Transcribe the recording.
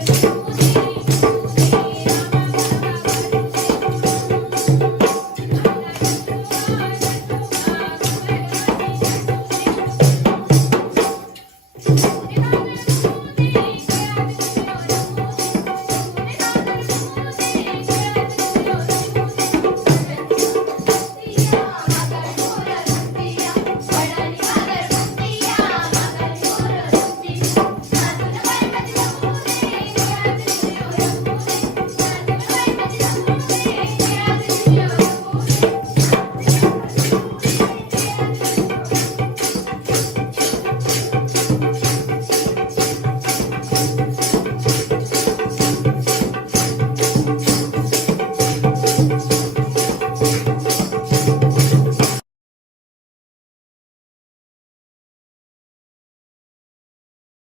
Thank okay. you.